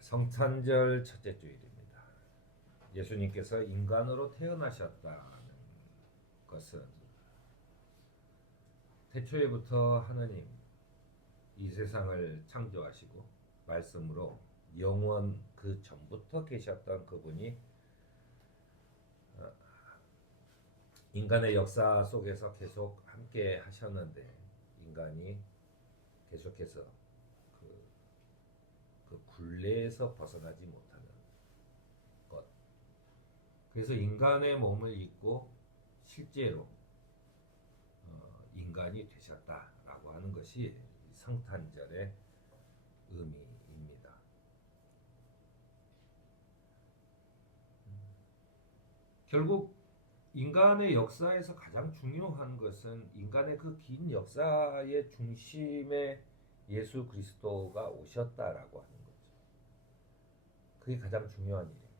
성탄절 첫째 주일입니다. 예수님께서 인간으로 태어나셨다는 것은 태초에부터 하느님 이 세상을 창조하시고 말씀으로 영원 그 전부터 계셨던 그분이 인간의 역사 속에서 계속 함께 하셨는데 인간이 계속해서 그 굴레에서 벗어나지 못하는 것. 그래서 인간의 몸을 입고 실제로 인간이 되셨다라고 하는 것이 성탄절의 의미입니다. 결국 인간의 역사에서 가장 중요한 것은 인간의 그 긴 역사의 중심에 예수 그리스도가 오셨다라고 하는 거죠. 그게 가장 중요한 일입니다.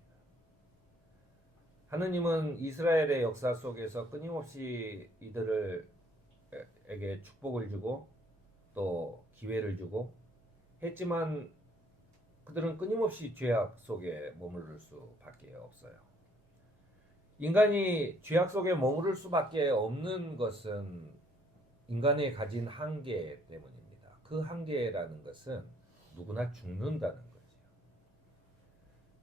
하느님은 이스라엘의 역사 속에서 끊임없이 이들에게 축복을 주고 또 기회를 주고 했지만 그들은 끊임없이 죄악 속에 머무를 수밖에 없어요. 인간이 죄악 속에 머무를 수밖에 없는 것은 인간이 가진 한계 때문입니다. 그 한계라는 것은 누구나 죽는다는 거죠.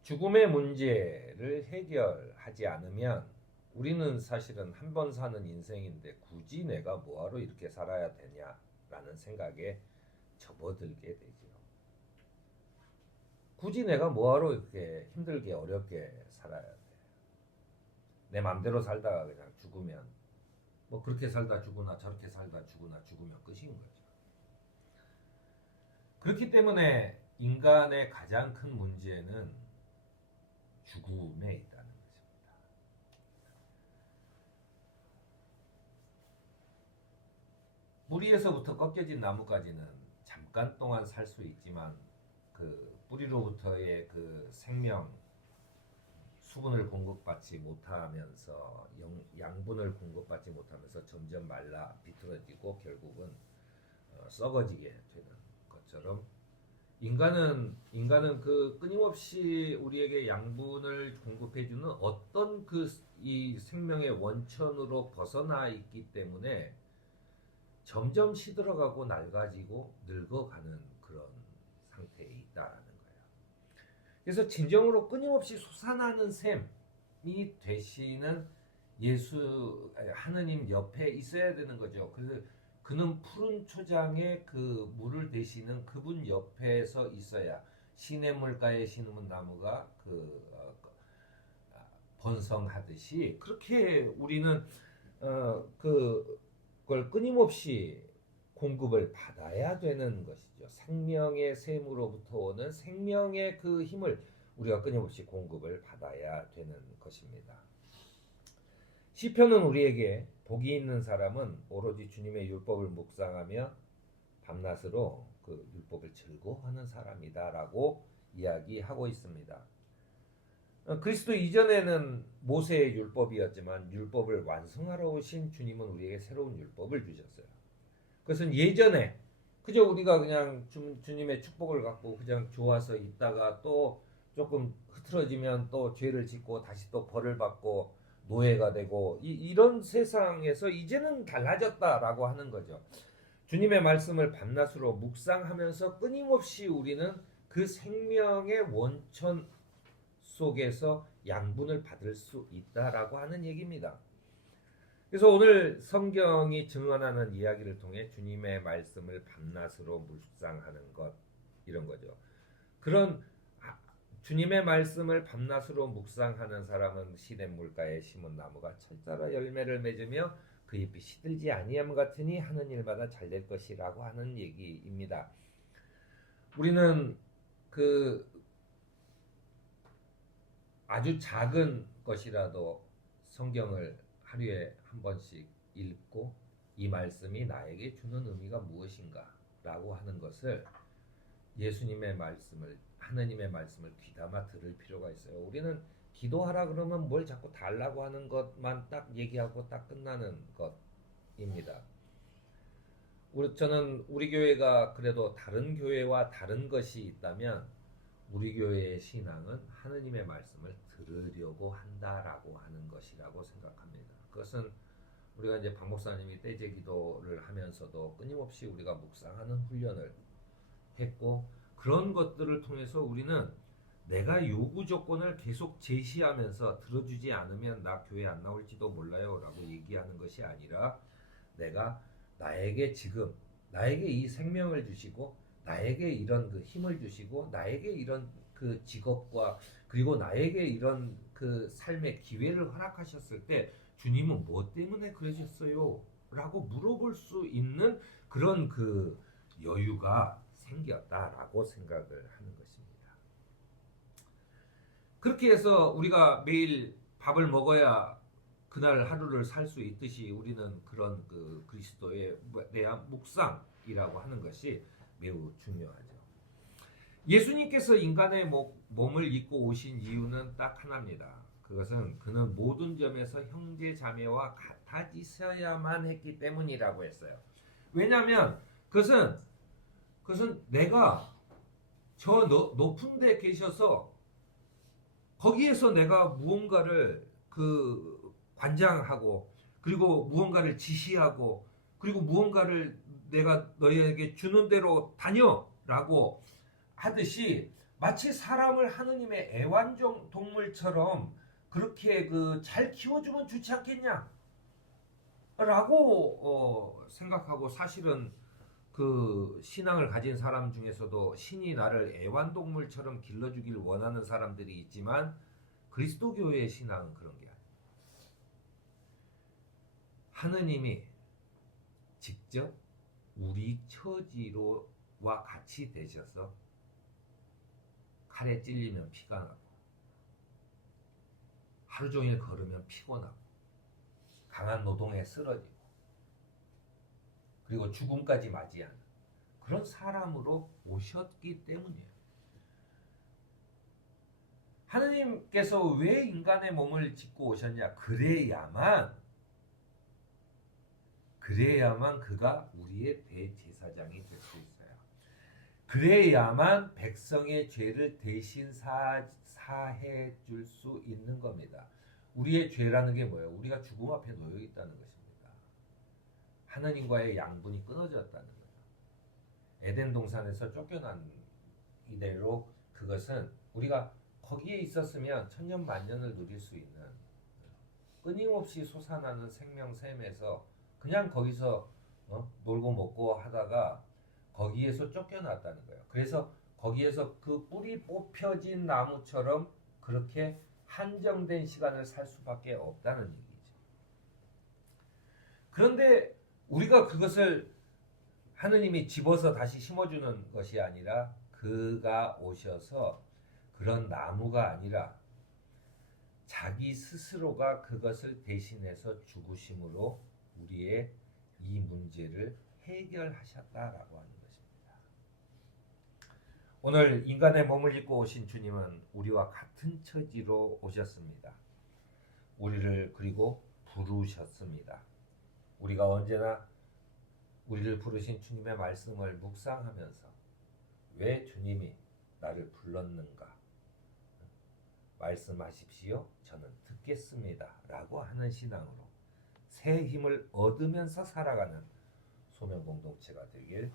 죽음의 문제를 해결하지 않으면 우리는 사실은 한 번 사는 인생인데 굳이 내가 뭐하러 이렇게 살아야 되냐라는 생각에 접어들게 되죠. 굳이 내가 뭐하러 이렇게 힘들게 어렵게 살아야 돼. 내 맘대로 살다가 그냥 죽으면 뭐 그렇게 살다 죽으나 저렇게 살다 죽으나 죽으면 끝인 거죠. 그렇기 때문에 인간의 가장 큰 문제는 죽음에 있다는 것입니다. 뿌리에서부터 꺾여진 나무까지는 잠깐 동안 살 수 있지만 그 뿌리로부터의 그 생명 수분을 공급받지 못하면서 양분을 공급받지 못하면서 점점 말라 비틀어지고 결국은 썩어지게 되는 것처럼 인간은 그 끊임없이 우리에게 양분을 공급해주는 어떤 이 생명의 원천으로 벗어나 있기 때문에 점점 시들어가고 낡아지고 늙어가는 그런 상태에 있다라는 거예요. 그래서 진정으로 끊임없이 솟아나는 샘이 되시는 하느님 옆에 있어야 되는 거죠. 그래서 그는 푸른 초장에 그 물을 대시는 그분 옆에서 있어야 시냇물가에 심은 나무가 번성하듯이 그렇게 우리는 그걸 끊임없이 공급을 받아야 되는 것이죠. 생명의 샘으로부터 오는 생명의 그 힘을 우리가 끊임없이 공급을 받아야 되는 것입니다. 시편은 우리에게 복이 있는 사람은 오로지 주님의 율법을 묵상하며 밤낮으로 그 율법을 즐거워하는 사람이다라고 이야기하고 있습니다. 그리스도 이전에는 모세의 율법이었지만 율법을 완성하러 오신 주님은 우리에게 새로운 율법을 주셨어요. 그것은 예전에 그저 우리가 그냥 주님의 축복을 갖고 그냥 좋아서 있다가 또 조금 흐트러지면 또 죄를 짓고 다시 또 벌을 받고 노예가 되고 이런 세상에서 이제는 달라졌다라고 하는 거죠. 주님의 말씀을 밤낮으로 묵상하면서 끊임없이 우리는 그 생명의 원천 속에서 양분을 받을 수 있다라고 하는 얘기입니다. 그래서 오늘 성경이 증언하는 이야기를 통해 주님의 말씀을 밤낮으로 묵상하는 것 이런 거죠. 그런 주님의 말씀을 밤낮으로 묵상하는 사람은 시냇물가에 심은 나무가 철저히 열매를 맺으며 그 잎이 시들지 아니함 같으니 하는 일마다 잘 될 것이라고 하는 얘기입니다. 우리는 그 아주 작은 것이라도 성경을 하루에 한 번씩 읽고 이 말씀이 나에게 주는 의미가 무엇인가 라고 하는 것을 예수님의 말씀을 하느님의 말씀을 귀담아 들을 필요가 있어요. 우리는 기도하라 그러면 뭘 자꾸 달라고 하는 것만 딱 얘기하고 딱 끝나는 것입니다. 저는 우리 교회가 그래도 다른 교회와 다른 것이 있다면 우리 교회의 신앙은 하느님의 말씀을 들으려고 한다라고 하는 것이라고 생각합니다. 그것은 우리가 이제 박 목사님이 떼제 기도를 하면서도 끊임없이 우리가 묵상하는 훈련을 했고, 그런 것들을 통해서 우리는 내가 요구 조건을 계속 제시하면서 들어주지 않으면 나 교회 안 나올지도 몰라요 라고 얘기하는 것이 아니라, 내가 나에게 지금 나에게 이 생명을 주시고 나에게 이런 그 힘을 주시고 나에게 이런 그 직업과 그리고 나에게 이런 그 삶의 기회를 허락하셨을 때 주님은 뭐 때문에 그러셨어요? 라고 물어볼 수 있는 그런 그 여유가 생겼다라고 생각을 하는 것입니다. 그렇게 해서 우리가 매일 밥을 먹어야 그날 하루를 살 수 있듯이 우리는 그런 그 그리스도에 대한 묵상이라고 하는 것이 매우 중요하죠. 예수님께서 인간의 몸을 입고 오신 이유는 딱 하나입니다. 그것은 그는 모든 점에서 형제 자매와 같아지셔야만 했기 때문이라고 했어요. 왜냐하면 그것은 내가 저 높은 데 계셔서 거기에서 내가 무언가를 그 관장하고 그리고 무언가를 지시하고 그리고 무언가를 내가 너희에게 주는 대로 다녀라고 하듯이 마치 사람을 하느님의 애완동물처럼 그렇게 그 잘 키워주면 좋지 않겠냐? 라고 생각하고, 사실은 그 신앙을 가진 사람 중에서도 신이 나를 애완동물처럼 길러주길 원하는 사람들이 있지만 그리스도교의 신앙은 그런 게 아니에요. 하느님이 직접 우리 처지로와 같이 되셔서 칼에 찔리면 피가 나고 하루 종일 걸으면 피곤하고 강한 노동에 쓰러지고 그리고 죽음까지 맞이하는 그런 사람으로 오셨기 때문이에요. 하느님께서 왜 인간의 몸을 짓고 오셨냐? 그래야만 그가 우리의 대제사장이 될 수 있어요. 그래야만 백성의 죄를 대신 사해 줄 수 있는 겁니다. 우리의 죄라는 게 뭐예요? 우리가 죽음 앞에 놓여 있다는 것입니다. 하느님과의 양분이 끊어졌다는 거예요. 에덴 동산에서 쫓겨난 이대로 그것은 우리가 거기에 있었으면 천년 만년을 누릴 수 있는 끊임없이 솟아나는 생명샘에서 그냥 거기서 놀고 먹고 하다가 거기에서 쫓겨났다는 거예요. 그래서 거기에서 그 뿌리 뽑혀진 나무처럼 그렇게 한정된 시간을 살 수밖에 없다는 얘기죠. 그런데 우리가 그것을 하느님이 집어서 다시 심어주는 것이 아니라 그가 오셔서 그런 나무가 아니라 자기 스스로가 그것을 대신해서 죽으심으로 우리의 이 문제를 해결하셨다라고 하는 것입니다. 오늘 인간의 몸을 입고 오신 주님은 우리와 같은 처지로 오셨습니다. 우리를 그리고 부르셨습니다. 우리가 언제나 우리를 부르신 주님의 말씀을 묵상하면서 왜 주님이 나를 불렀는가? 말씀하십시오. 저는 듣겠습니다. 라고 하는 신앙으로 새 힘을 얻으면서 살아가는 소명 공동체가 되길